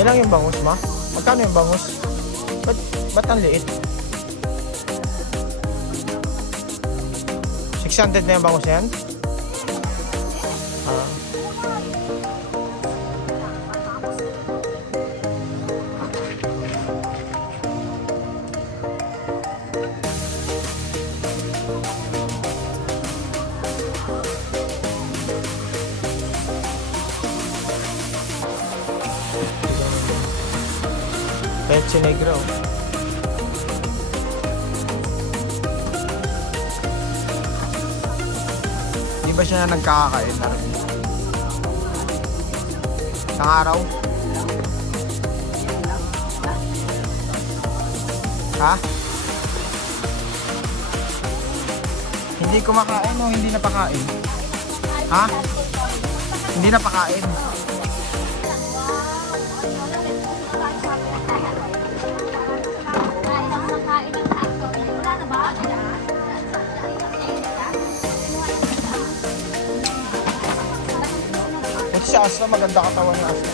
Yan lang yung bangus, ma? Magkano yung bangus? Ba't ang liit? 600 na yung bangus yan? Ah. Leche negro. Di ba siya nagkakakain na rin? Isang araw? Ha? Hindi kumakain o hindi napakain? Ha? Hindi napakain. Si Asla, maganda katawan ni Asla.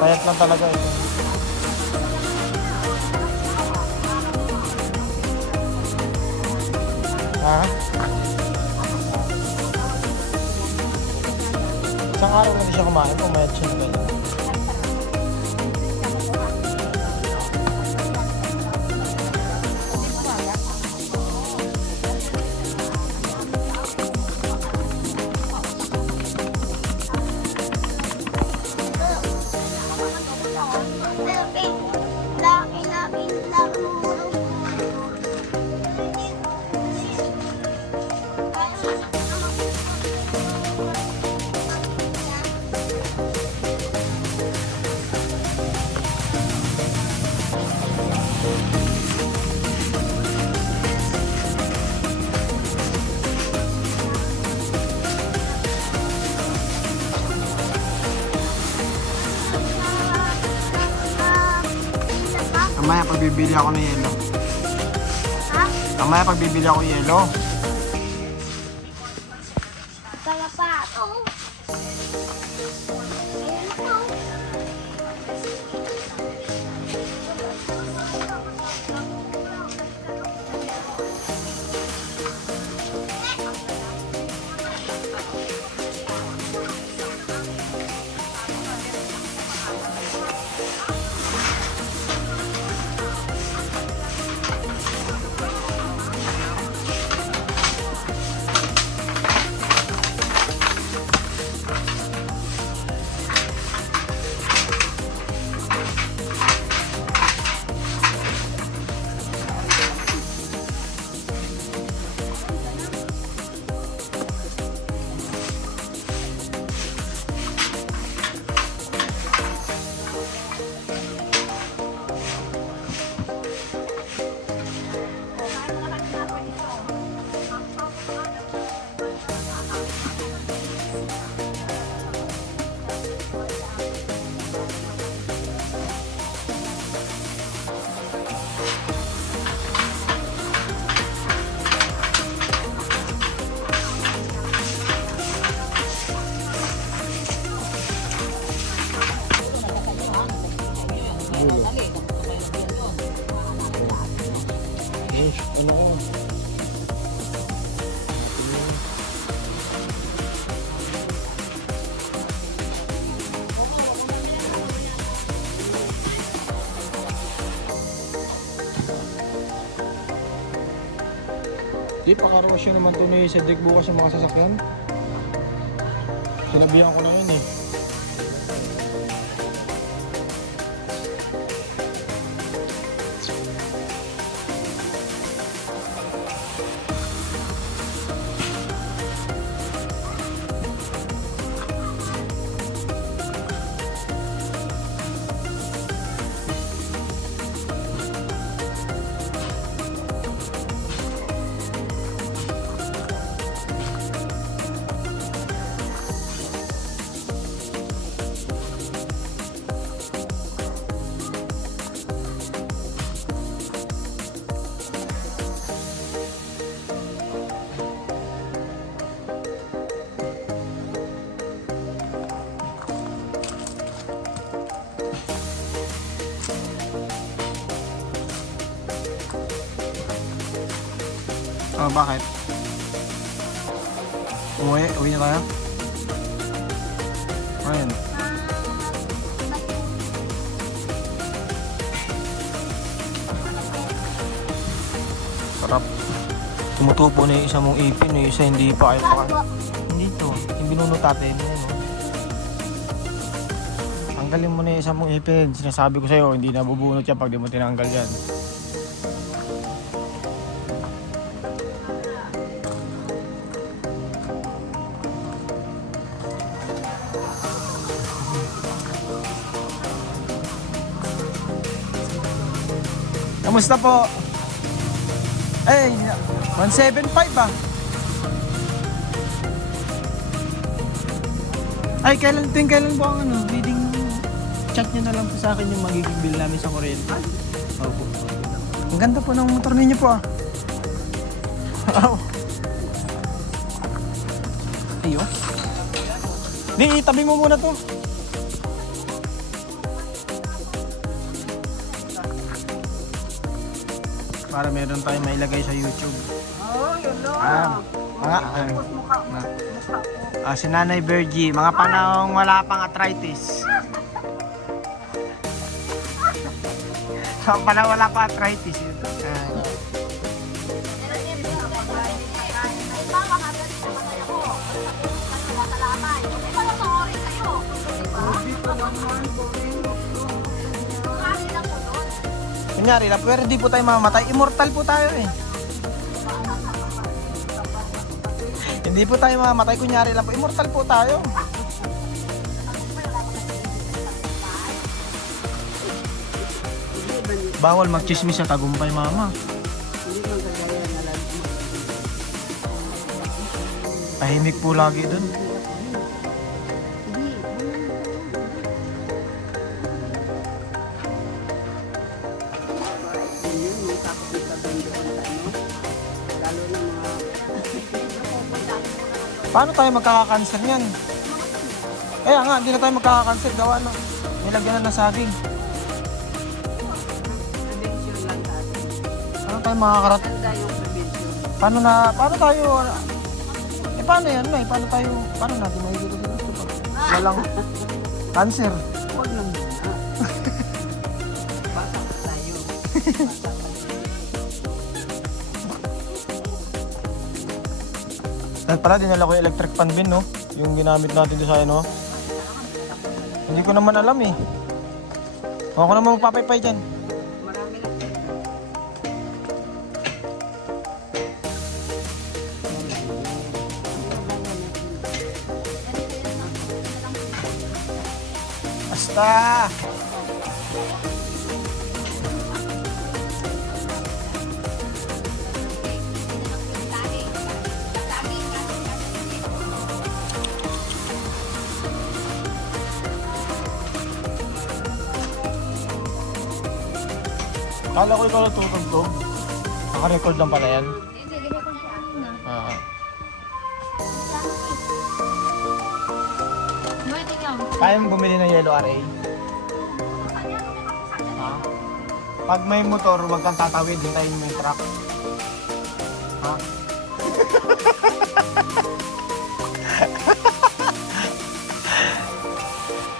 Payat lang talaga ito. Ha? Isang araw na di siya kumain, pumayat siya na ganyan. Mamaya pagbibili ako ng yelo. Ha? Mamaya pagbibili ako ng yelo. Kaya pa. Oo. Ayan po. Ano ko? Di, pakaroos yun naman ito ni Cedric bukas sa mga sasakyan. Sinabihan ko na yun eh. Oh, bakit? Uwi na tayo? Ayun. Sarap. Tumutupo na yung isa mong ipin, yung isa hindi pa kayo pa. Hindi to. Yung binunot natin. Yan, oh. Tanggalin mo na yung isa mong ipin. Sinasabi ko sa'yo, hindi nabubunot yan pag di mo tinanggal yan. Kamusta po? Eh, 175 ah. Ay, kailan po ang bidding? Chat nyo na lang po sa akin yung magiging bill namin sa kuryente. Opo. Ang ganda po ng motor ninyo po ah. Wow. Ayo. Di, itabi mo muna to. Para meron tayong mailagay sa YouTube. Oh, yun lang. Si Nanay Virgie, mga panahong wala pang arthritis. Mga panahong wala pang arthritis. Kunyari lang, pero di po tayo mamamatay. Immortal po tayo eh. Hindi po tayo mamamatay. Kunyari lang po, immortal po tayo. Bawal magchismis sa tagumpay, mama. Tahimik po lagi dun. Paano tayo magkaka-cancer niyan? Kaya nga, hindi na tayo magkaka-cancer. Gawa na. Nilagyan na ng saging. Paano tayo makakarat? Paano tayo? Paano yan, Nay? Paano natin magiging ito pa? Walang cancer. Huwag lang muna. Basta tayo. Dahil pala, dinala ko yung electric fan bin, no? Yung ginamit natin doon sa no? Hindi ko naman alam eh. Ako naman magpapaypay dyan. Marami na. Basta! Kala ko ikaw natutugtog. Naka-record lang pala yan. Kaya mo bumili ng yellow RA? Pag may motor, huwag kang tatawid. Hintayin mo yung truck.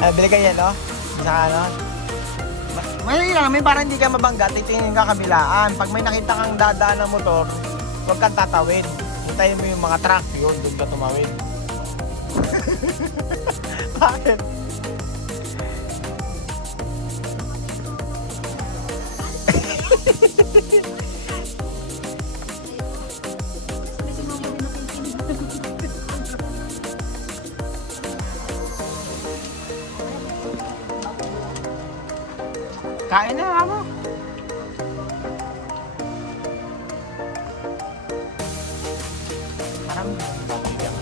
Ha? Bili ka yellow? Isa ka ano? May lang, may para hindi ka mabangga, titingin ka kabilaan. Pag may nakita kang dadaan ng motor, huwag kang tatawid. Hintayin mo yung mga truck, yun, doon ka tumawid. Bakit? Kain na, mama. Parang babigyan.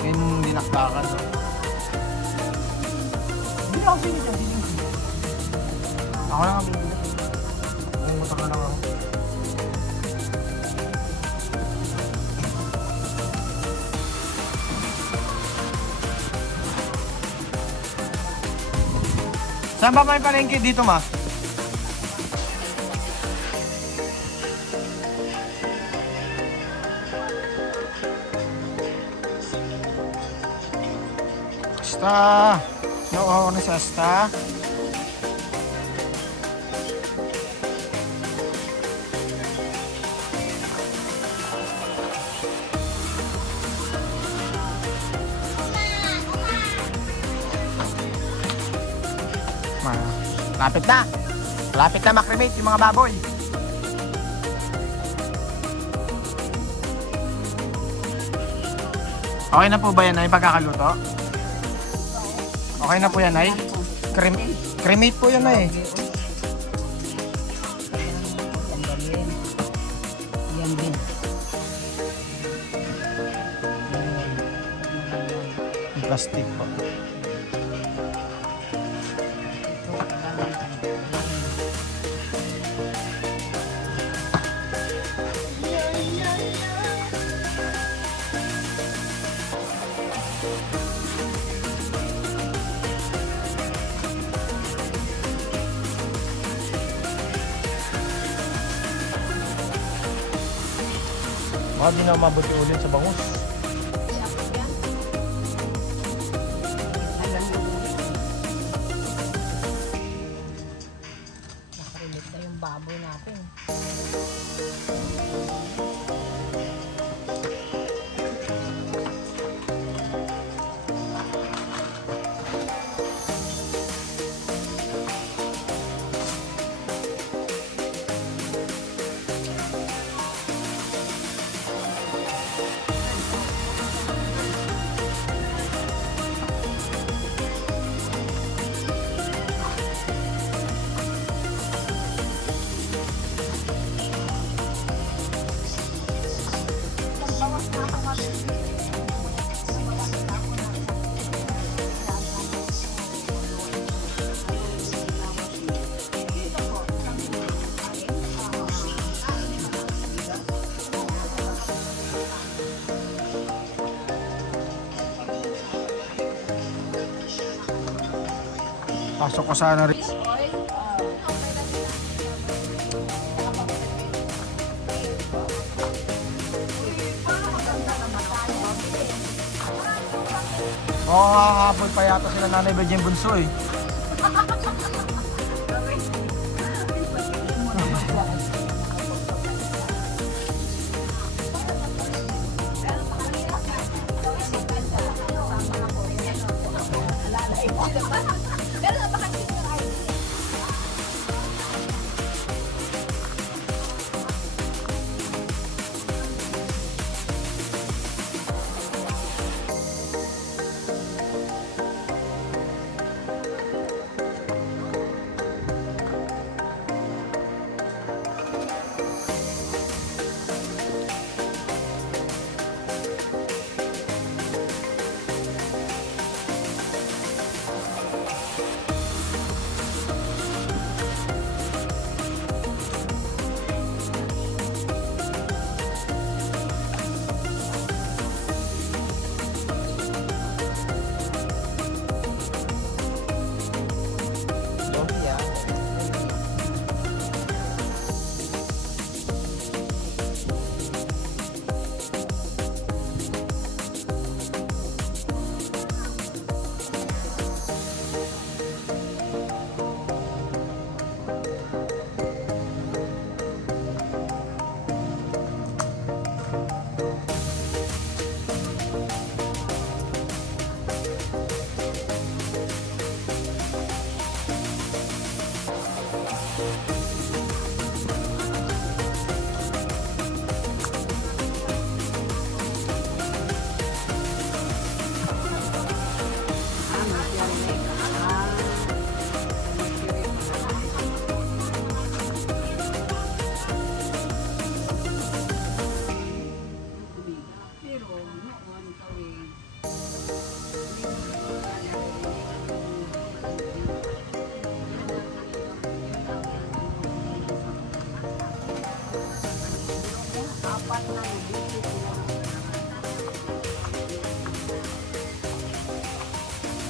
Yung dinakdakan, no? Hindi ako sinit yan, ako lang ang bibili. Umutak ka lang ako. Saan ba may palengke dito, ma? Asta. No, ano sa asta? Lapit na. Lapit na makremate yung mga baboy. Okay na po ba yan ay pagkakaluto? Okay na po yan ay? Cremate po yan ay. Yan din. Plastic po. Baka di na mabuti ulit sa bangus. Nakarilit na yung baboy natin. Pasok ko sana rin. Oo, habol pa yata sila Nanay Bedjem Bunso eh.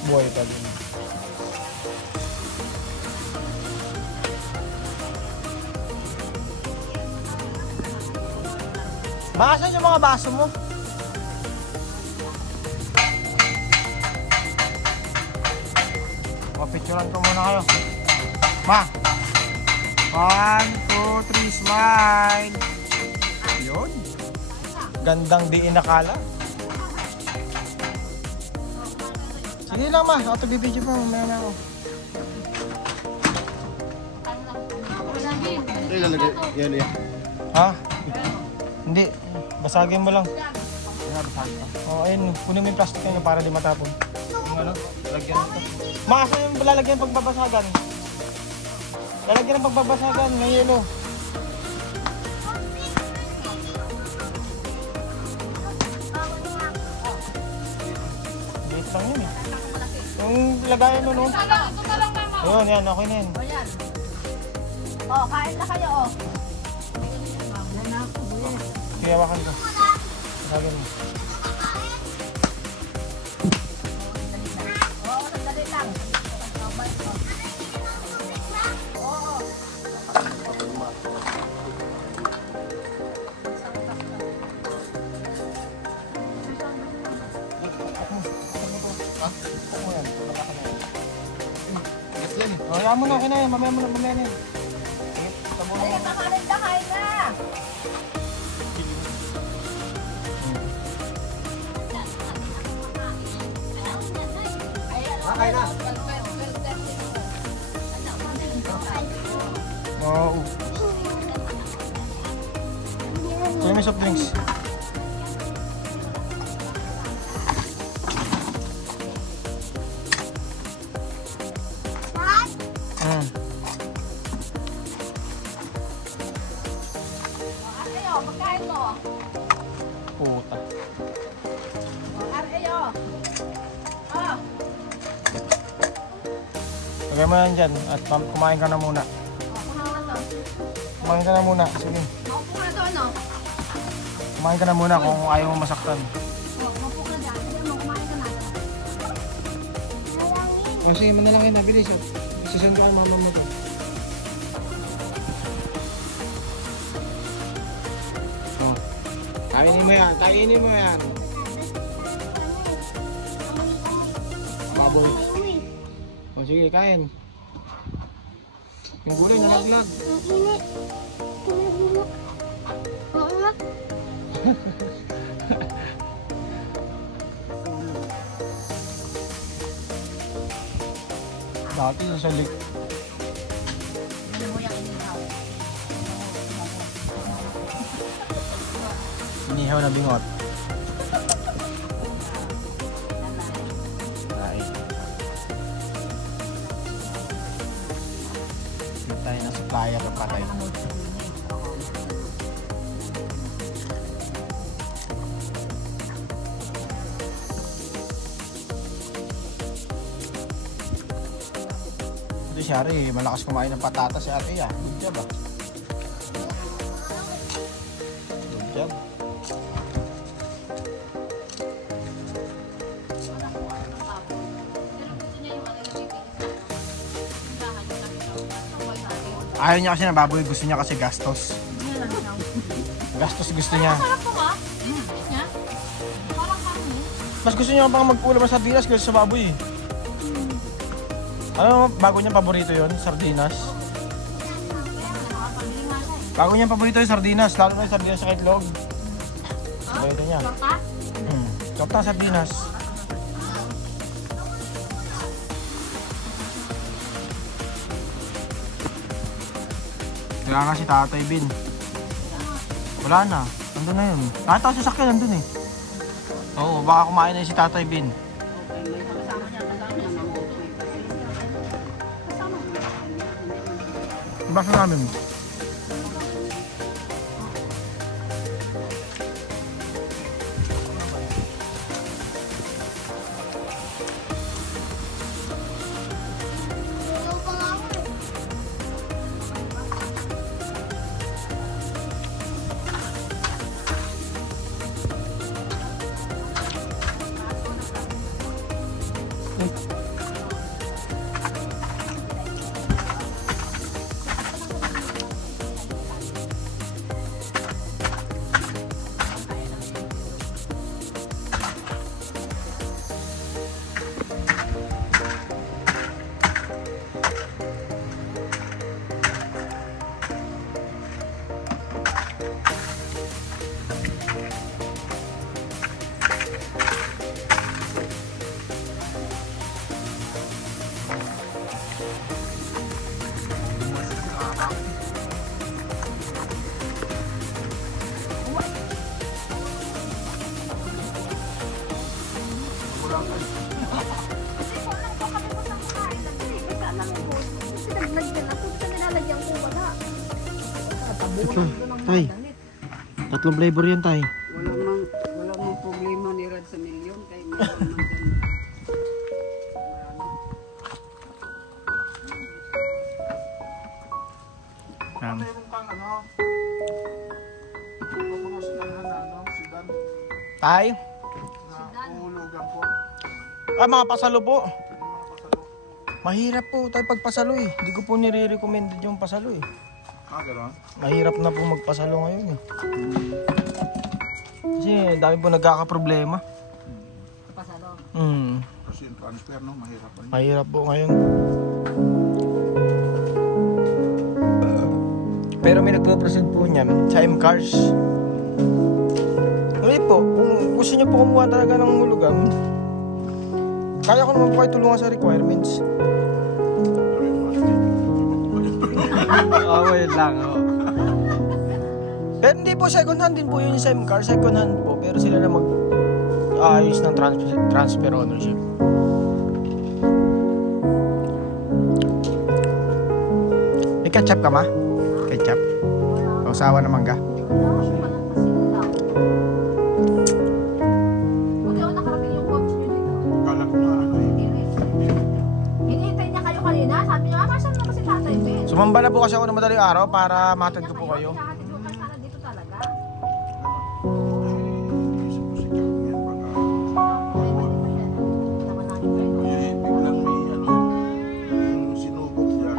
Buhay pa din. Bakasan yung mga baso mo. O, picturean ko muna kayo. Ma! 1, 2, 3, smile! Yun. Gandang di inakala. Sige lang ma, ako bibidyo pa. Mamaya na ako. Ilalagay. Yan, yan. Ha? Hindi. Basagin mo lang. Oo, ayun. Kunin mo yung plastic nyo para di matapon. Yung ano? Lalagyan ito. Makasa yung lalagyan pagbabasagan. Lalagyan ng pagbabasagan ng yelo. Dito lang yun eh. Yung lagayan mo, no? Ayun, yan. Okay na yun. Oh, kain na kayo, oh. Kiyawakan ko. Basagin mo. Oo, sandali lang. Gas yan eh. Oh, yaman na. Okay na yan. Mamaya mo na. Mamaya na yan. Sige, tabunan mo. Ayun, kakanin na, kain na. Kain na. Oo. Kuya, may soft drinks. Ayo, pagkain mo. Puta. Ayo. Oh. Lagay mo yan dyan at kumain ka na muna. Kumain ka na muna. Sige. Maupo ka na doon, no? Kumain ka na muna kung ayaw mo masaktan. Maupo ka na dyan. Sige mo, kumain ka na. O sige, manalangin na. Bilis. Susunod ka mama mo to. Oh. Kainin mo yan. Kainin mo yan. Baboy. O sige, kain. Yung gulay nalaglag. Ang init. Tumulog. Maungat. Dati sa lik. Ano mo yung inihaw? Inihaw na bingot. Ay. Dito tayo na supplier ng patay. Ito si Ari, malakas kumain ng patata si Ari ah. Good job ah. Good job. Ayaw niya kasi na baboy, gusto niya kasi gastos. Gastos gusto niya. Sarap po ka? Niya? Parang kami. Mas gusto niya pang magpulam ng sardinas kaysa sa baboy eh. Ano, bago niya paborito yon sardinas. Bago niya paborito yung sardinas, lalo na yung sardinas sa itlog. Paborito niya. Torta? Torta sardinas. Kaya nga si Tatay Bin. Wala na. Nandun na yun. Nakita ko sa sakyan, nandun eh. Oo, baka kumain na yun si Tatay Bin. Basta namin. Tulog pa nga ako eh. Tay, tatlong flavor yan, tay. Wala mang problema ni Rad sa milyon kay meron man dyan. Yan. Meron kang ano, mga sigahan na ano, sigan Tay, na uhulugan po. mga pasalo po. Yung mga pasalo. Mahirap po tayo pagpasalo eh. Hindi ko po nire-recommended yung pasalo eh. Gano'n? Mahirap na po magpasalo ngayon eh. Kasi dami po nagkakaproblema. Pasalo. Kasi yung transfer, no, mahirap pa rin. Mahirap po ngayon. Pero may nagpo-present po niyan sa M-Cars. Ulit po, kung gusto niyo po kumuha talaga ng hulugan, kaya ko naman po kayo tulungan sa requirements. Wait lang, Pero hindi po, second hand din po yun yung sa M-Car. Second hand po, pero sila na mag-ayos ng transfer ownership. May ketchup ka, ma? Ketchup? O sawa naman ka? Buti ako nakarating yung coach nyo dito. Kala ko nga ano eh. Hinihintay niya kayo kanina. Sabi niya, saan na ba si Tatay Ben? Sumamba na po kasi ako ng madaling araw para matid ko po kayo. Hinahatid ko kayo sana dito talaga. Isip ko si Kat yan pagka Ay, mali pa yan. Naman namin kayo. eh, biglang may ano yung sinubok niya.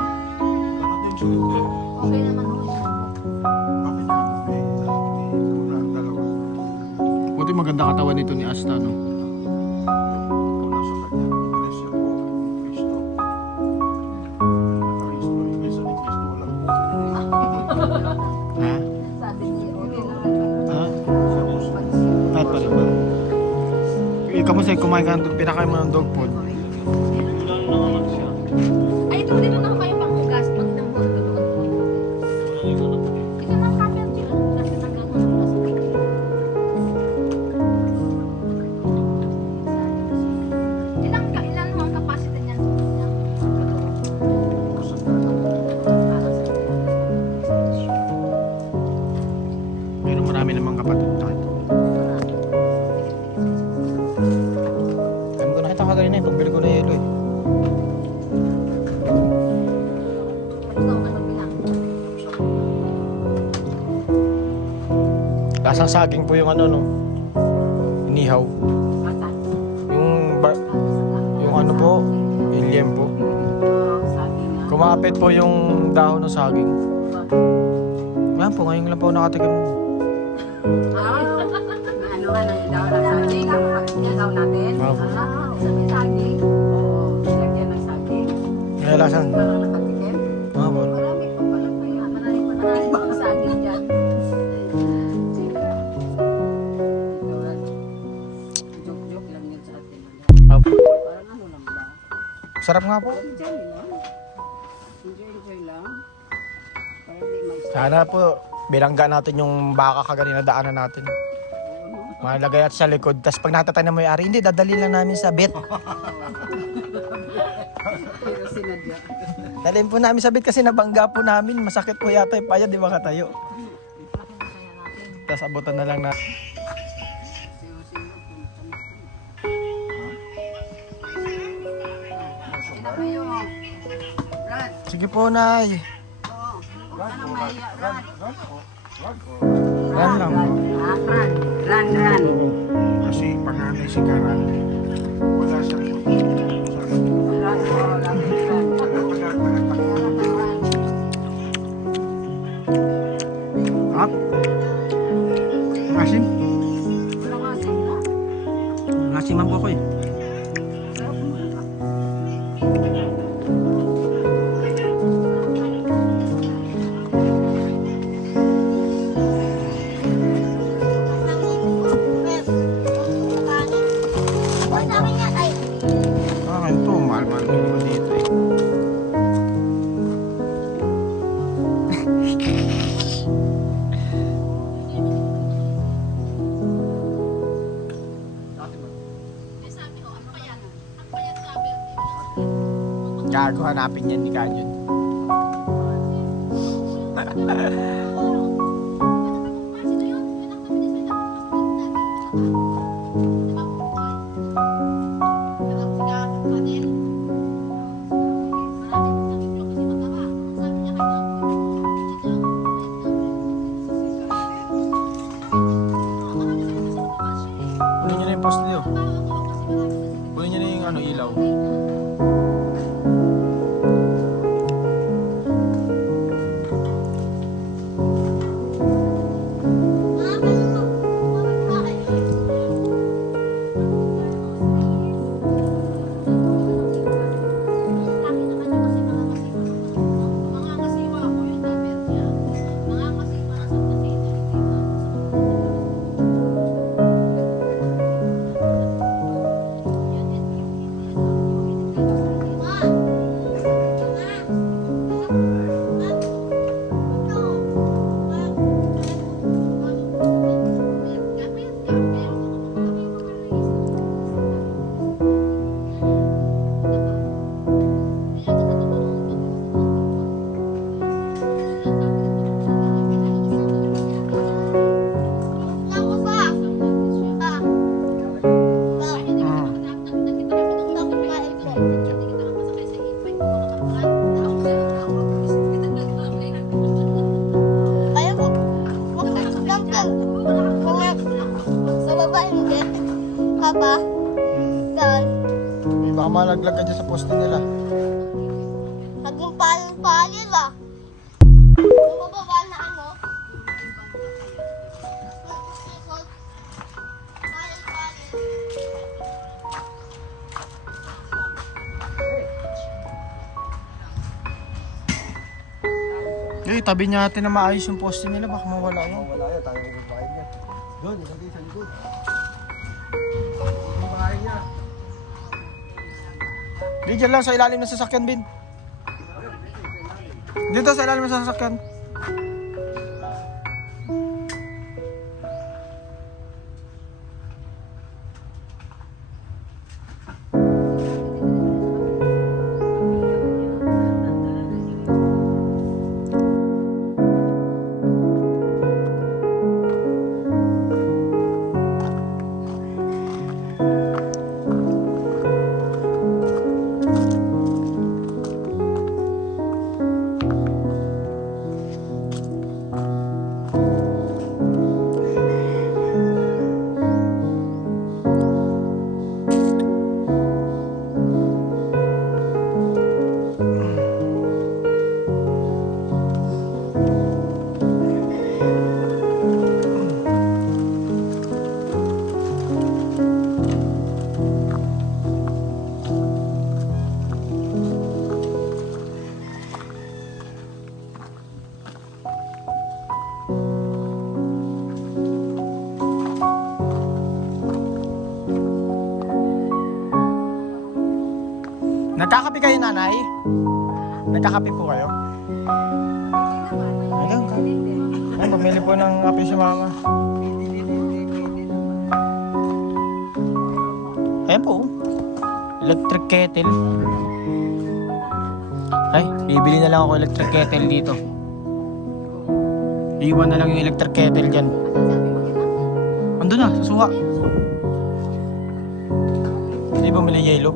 Ano din siya? Okay naman ako yun. Bakit na ito eh? Ikaw na ang dalawa. Buti maganda katawan nito ni Asta, no? Ikaw na sa kanya. Pressure po. Kristo. Kristo. Yung kaysa ni Kristo walang po. Ha? Sabi niya, okay lang. Ha? Sabi ko siya. Ay, pala ba? Kamusta kumain ka ng pinakain mo ng dog food? Ay, ito dito na kayo panghugas. Pag nang tulungan mo. Ito na ang camera dito. Kasi nagkakahugas. Ilan mo ang capacity niyan? Pero marami namang kapatid tayo. Kami ko nakita ka ganyan eh, pagbili ko na yelo eh. Lasang saging po yung ano no, inihaw. Yung ano po, ilyem po. Kumapit po yung dahon ng saging. Yan po, ngayon lang po nakatikim. Ano nga nang daw na saging, ang daw natin. Wow. Sabi saging. Oo, lagyan ng saging. Kaya lasang. Parang nakatikim. Mga po. Marami pa pala kayo. Marami pa saging dyan. Joke-joke lang yun sa atin. Parang ano lang ba? Sarap nga po. Enjoy lang. Enjoy lang. Para di mag- Sana po, bilangga natin yung baka kaganina daanan natin. Malagay at sa likod. Tapos pag nakita tayo na may ari, hindi, dadali lang namin sa bet. Pero sinadya. Dalhin po namin sa bet kasi nabangga po namin. Masakit po yata yung paya, di ba katayo? Tapos abutan na lang na. Sino kayo? Rad. Sige po, Nay. Oo. Huwag ka nang mahiya, Rad. Yan lang. Run. Kasi panganay si Karan. Wala siyang Run, oh, lagi run. Up. Asim. Wala nga sino. Nasiman po ako eh. Sarap mo na. Akin to, mahal-mahal ko dito eh. Gago, hanapin yan ni Kanyon. ano, ilaw. Papa, dahil Baka malaglag ka dyan sa poste nila. naging palil ah. Yung bababa na ano? Palil. Eh, tabi niya natin na maayos yung poste nila. Baka mawala yun. Wala yan, tayo yung bahay niya. Doon, ilagay sa likod. Yung bahay niya. Di, dyan lang sa ilalim ng sasakyan, Bin. Dito sa ilalim ng sasakyan. Nagkakape kayo, nanay? Nagkakape po kayo? Ayun, ay, pamili po ng kape si mama. Ayan po. Electric kettle. Ay, bibili na lang ako electric kettle dito. Iwan na lang yung electric kettle dyan. Andun na, sa suha. Hindi ba mali yelo?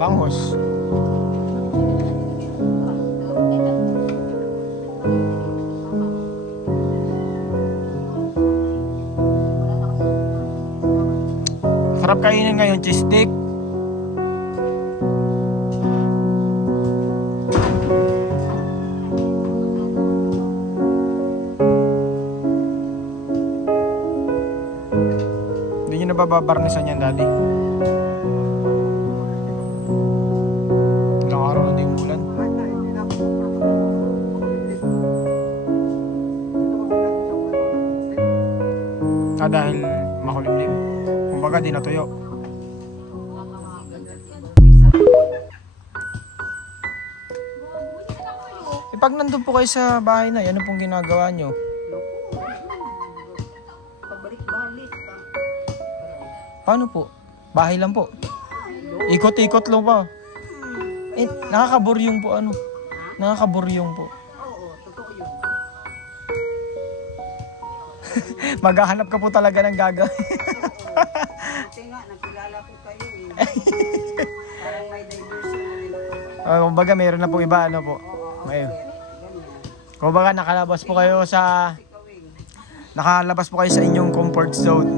Bangos. Sarap kainin ngayon, cheese stick. Hindi nyo nababarnisan yan, daddy. Ilang araw na din bulan. Dahil makulimlim. Kumbaga di natuyo. Pag nandun po kayo sa bahay na, ano pong ginagawa nyo? Pabalik-balik ka. Paano po? Bahay lang po. Ikot-ikot lang pa. Eh, nakakaburyong po ano. Nakakaburyong po. Oo, totoo yun. Maghahanap ka po talaga ng gagawin. Kasi nga, nakilala ko kayo eh. Parang may diversion na din ako. Kumbaga meron na po iba, ano po. Oo, Ayun. ganyan. Kumbaga nakalabas po kayo sa Ikaw eh. nakalabas po kayo sa inyong comfort zone.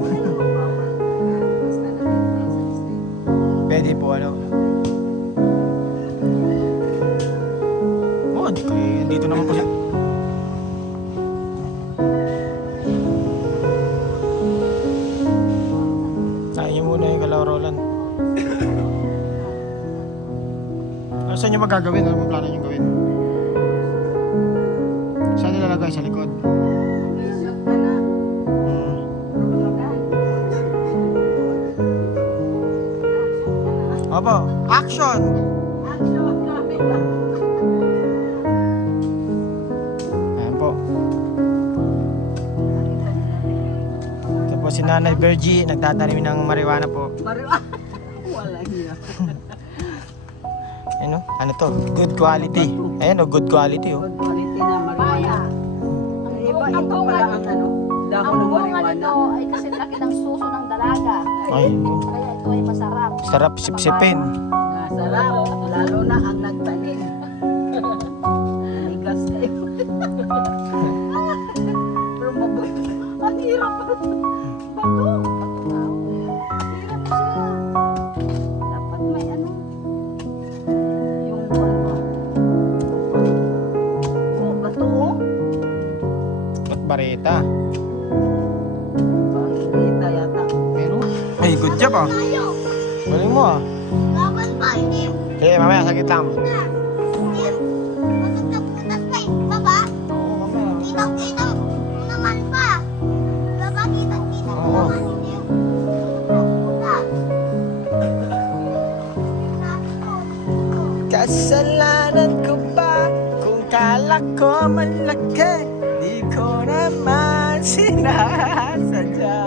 Basta na din. Pwede po ano. Oh, dito naman po siya. Kain niyo muna yung kalaw Roland. Ano saan niyo magagawin? Ano plano niyo gawin? Saan nilalagay? Sa likod? Isak ka na. Hmm. Opo, action! Ayan po. Ito po si Nanay Virgie, nagtatanim ng marijuana po. Wala niya. Ano? Ano to? Good quality. Ayan o, good quality o. Good quality na marijuana. Iba pala ang ano, dako Ang ng bunga marijuana. nito ay kasi laki ng suso ng dalaga. Ay, Kaya ito ay masarap. sarap sipsipin. Masarap, lalo na ang nagtanim. Ligas kayo. Pero mabuti. Ang hirap. Bato. Ang hirap siya. Dapat may ano. Yung buwan mo. Oh, bato oh. Ba't bareta? Pangita yata. Pero, ay, good job ah. Tayo. Galing mo ah. Laban pa, hindi. Sige, mamaya, sagit lang. Hindi. Masagkaputas pa eh. Baba. Oo, mamaya. Kitang-kita naman pa. Baba, kitang-kita Oo. naman. Hindi yung masagkaputas. Kasalanan ko ba kung kala ko malaki? Di ko naman sinasadya.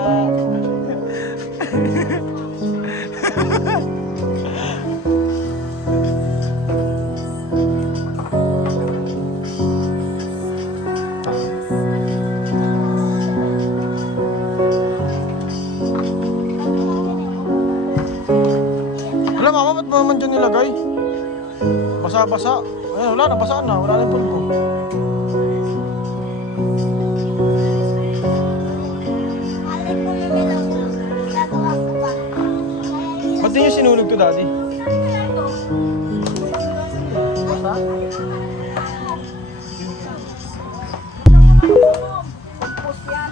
Wala mama, ba't mo naman dyan nilagay? Basa-basa. Ayun, wala, nabasa na. Wala na yung pulbo. Alay ko na nilang gagawa ko pa. Ba't din yung sinunog to, daddy? Tapos yan.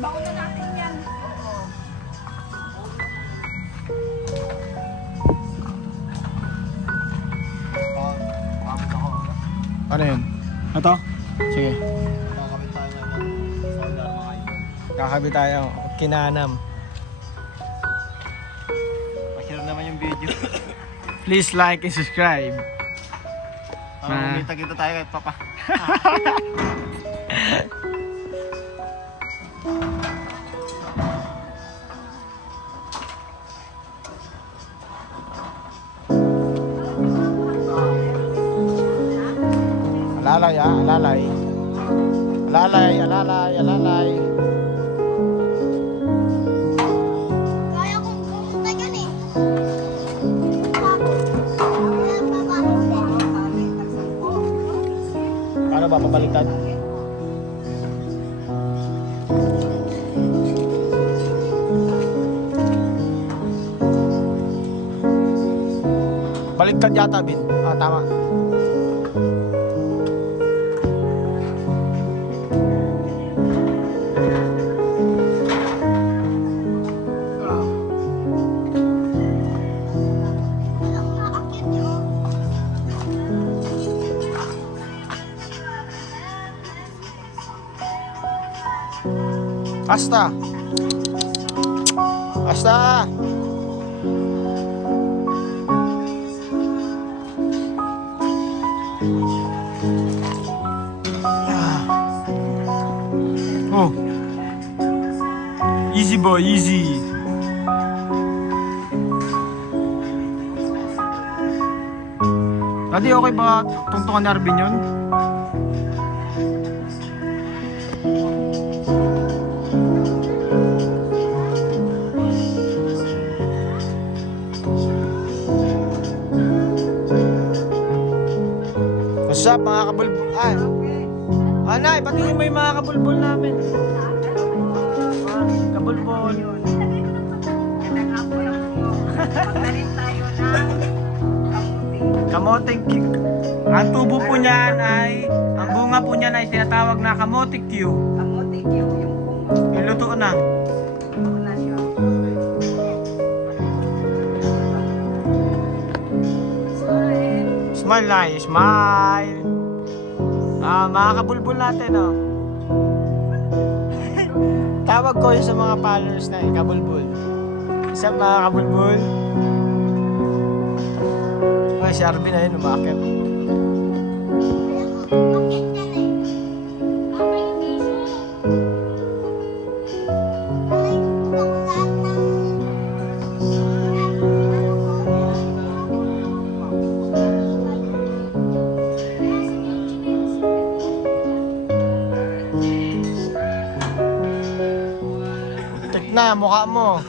Baon na natin yan. Ano yun? Ito? Sige. Kakabit tayo ng solar mga idol. Kakabit tayo. Kinanam. Pa-share naman yung video. Please like and subscribe. Para umita-kita tayo kahit papa. Alalay ah, alalay. Alalay, alalay, alalay. Kaya kong pumunta dyan eh. Kaya babalik din. Paano ba papaliktad? Baliktad yata, Bin. Ah, tama. Walang nakakit yun. Asta. Asta. Oh. Easy boy, easy. Daddy, okay ba tungtungan ni Arvin yun? What's up mga kabulbul? Ay, Nay, patingin mo yung mga kabulbul namin. Kabulbul. Kailangan nga po lang po. Magdarin tayo ng kamuti. Kamoting ang tubo po niyan ay, ang bunga po niyan ay tinatawag na kamote Q. Kamuti yung bunga. Iluto na. Ito na siya. Smile. Smile na, smile. Mga kabulbul natin, oh. Tawag ko yun sa mga followers na kabulbul. Isa mga kabulbul. Ay, si Arvin na yun, umakit. Bakit ka na eh? Okay, tiso. Alay ko lahat Tik na, mukha mo.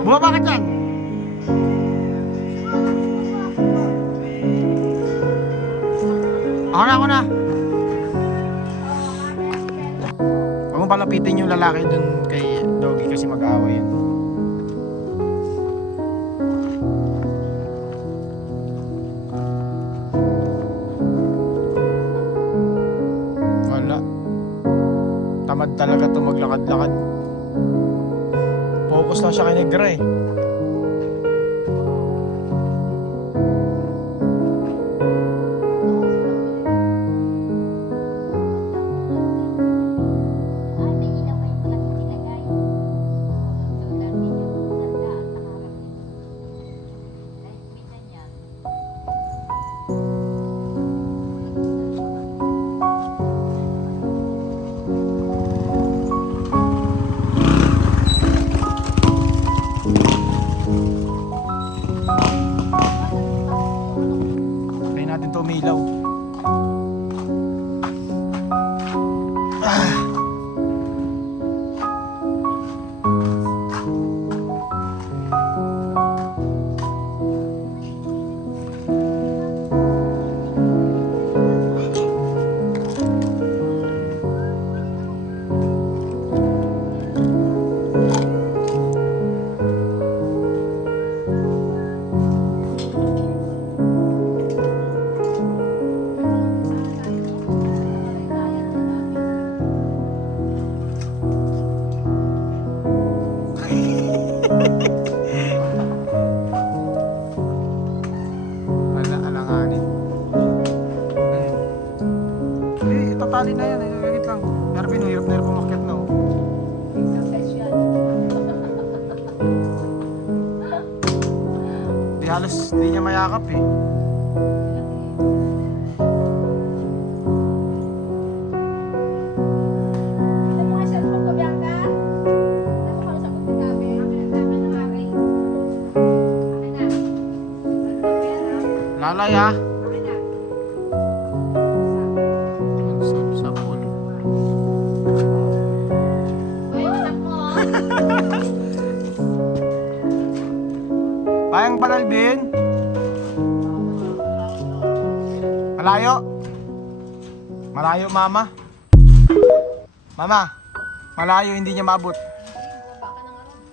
Bumaba ka dyan. Ako na. Huwag mong palapitin yung lalaki dun kay Doggy kasi mag-aaway yan. Wala. Tamad talaga to maglakad-lakad. Focus lang siya kay Negra eh. Ay, may ilaw kayong malaki nilagay. Solar din yung ganda at nakaharap din. Kahit minsan yan. Kaya natin to umilaw. Wala, alanganin. Eh, itatali na yan. Wait lang. Nervin, hirap na hirap umakyat na. Oh. Di halos, di niya mayakap eh. Ano mga cellphone ko, Bianca? Ano ka sa buti kape? Akin na akin. Akin na. Ano ba yan, ha? Lalay ah. Akin na. Sa pool. Uy, anak mo. Payang Panalbin. Malayo. Malayo, mama. Mama, malayo, hindi niya maabot. Bumaba ka na nga ron.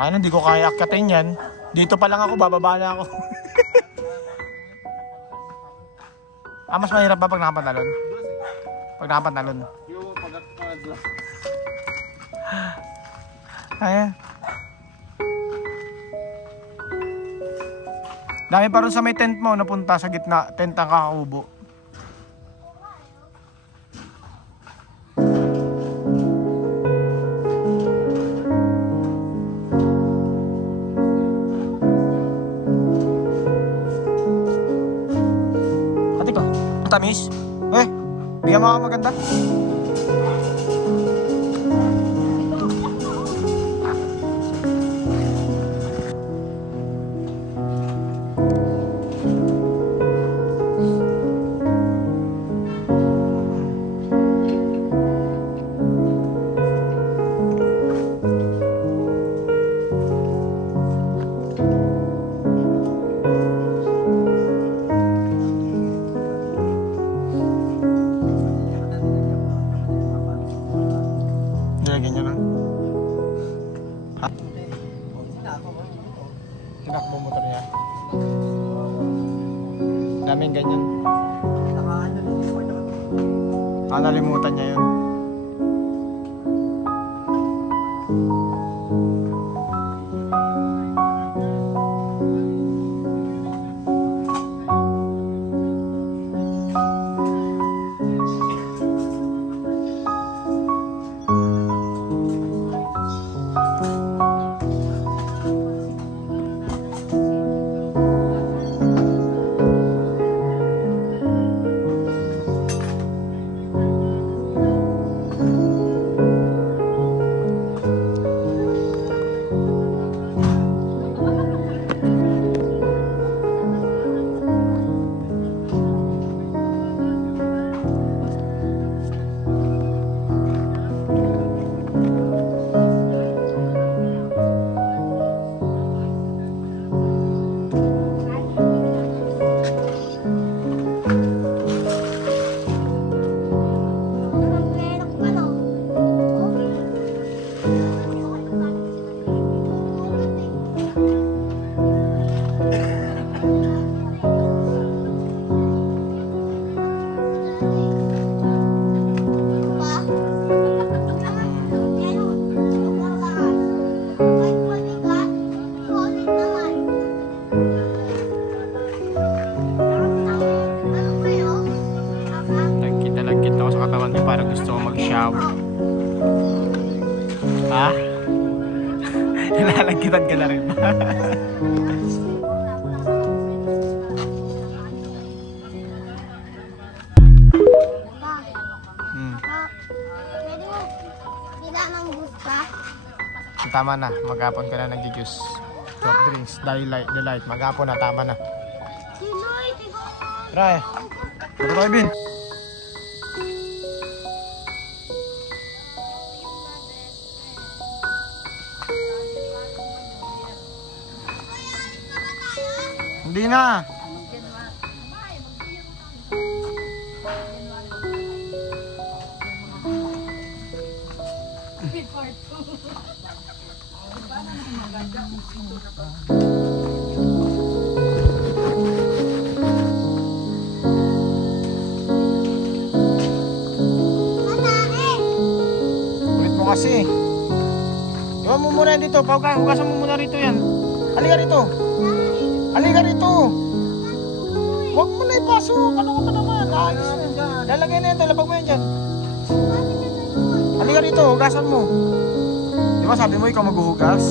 Ano, hindi ko kaya akyatin yan. Dito pa lang ako, bababa na ako. Mas mahirap ba pag nakapantalon? Pag nakapantalon. Yung pag-akad. Ayan. Dami pa rin sa may tent mo, napunta sa gitna, tent ang kakaubo. Ate ko, ang tamis. Bigyan mo ako maganda. Nilagyan nyo lang. Ha? Tinakbo motor niya. Daming ganyan. Nalimutan niya yun. Nagkita-lagkit ako sa katawan niya, parang gusto ko mag-shower. Ha? Nalalagkitan ka na rin ba? Pwede mo pila ng buka? Tama na, maghapon ka na nag-juice. Soft drinks, delight. Maghapon na, tama na. Sinoy, tigo! Try. Punta tayo, Bin. Hindi na. Ulit mo kasi. Iwan mo muna dito. Hugasan mo muna rito yan. Halika rito. Halika rito. Huwag mo na ipasok. Ano ka ba naman? Ayos na dyan. Lalagay na yan. Labag mo yan dyan. Halika rito. Hugasan mo. Di ba sabi mo ikaw maghuhugas?